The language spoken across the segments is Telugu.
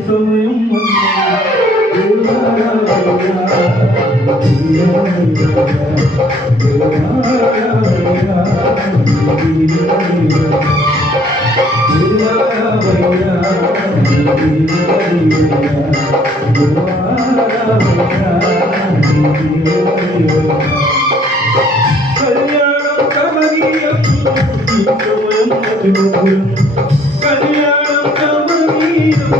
సమయం కళ్యాణం కమనీయం ఈ సమయం అతిమధురం కళ్యాణం కమనీయం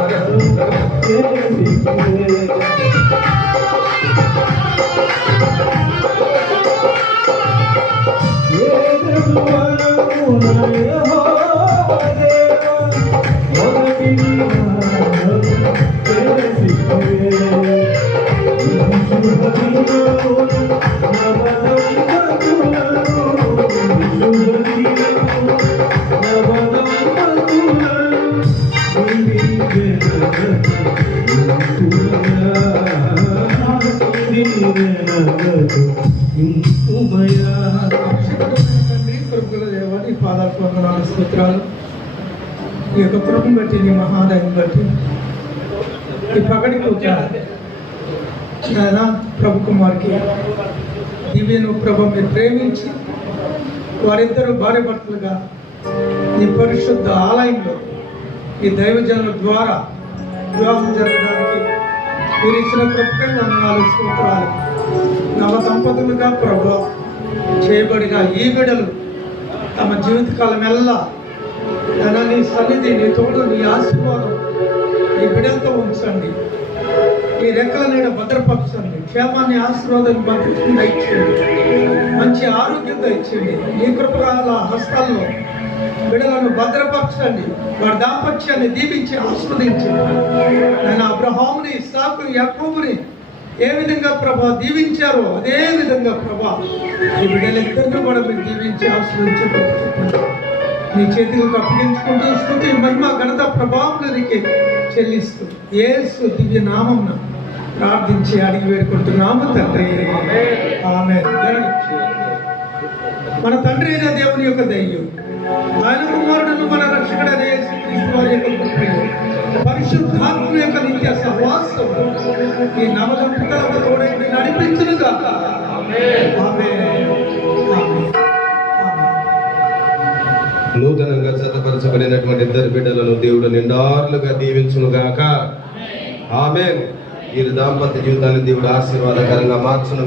Umaya దేవ దేవాన్ని పాదాలు పొందనాలు స్తోత్రాలు. ఈ యొక్క కృపను బట్టి నీ మహాదయం బట్టి ఈ పగడి పూజ నాయన ప్రభు కుమార్కి దివ్యను ప్రభు మీరు ప్రేమించి వారిద్దరూ భార్య భర్తలుగా నీ పరిశుద్ధ ఆలయంలో ఈ దైవజనుల ద్వారా వివాహం జరగడానికి మీరు ఇచ్చిన కృపకై వందనాలు స్తోత్రాలు. నవ దంపతులుగా ప్రభు చేయబడిన ఈ బిడలు తమ జీవితకాలం ఎల్లా నీ సన్నిధి నీ తోడు నీ ఆశీర్వాదం నీ బిడలతో ఉంచండి. ఈ రెక్కల నీడ భద్రపరచండి. క్షేమాన్ని ఆశీర్వాదాన్ని భద్రతంగా ఇచ్చేయండి. మంచి ఆరోగ్యంగా ఇచ్చేయండి. నీ కృపరాల హస్తాల్లో బిడలను భద్రపరచండి. వారి దాంపత్యాన్ని దీపించి ఆస్వాదించండి. నేను అబ్రహాముని ఇస్సాకు యాకోబుని ఏ విధంగా ప్రభా దీవించారో అదే విధంగా ప్రభా ఈ బిడ్డలిద్దరిని కూడా మీరు దీవించి ఆస్వాదించండి నీ చేతులకు అప్పగించుకుంటూ స్థుతి మహిమ ఘనత ప్రభావం నీకే చెల్లిస్తూ ఏసు దివ్య నామం ప్రార్థించి అడిగి వేడుకుంటున్నాము తండ్రి. ఆమె మన తండ్రి అయిన దేవుని యొక్క దయ్యం ఆయన కుమారుడును మన రక్షకుడు యేసుక్రీస్తు వారి పరిశుద్ధాత్మ యొక్క నిత్య సహవాసం ఈ నవదంపతులకు తోడై నడిపించునుగా ఆమేన్. ఆమేన్. ఆమేన్. నూతనంగా జతపరచబడినటువంటి ఇద్దరు బిడ్డలను దేవుడు నిండారులుగా దీవించును గాక ఆమె వీరి దాంపత్య జీవితాన్ని దేవుడు ఆశీర్వాదకరంగా మార్చును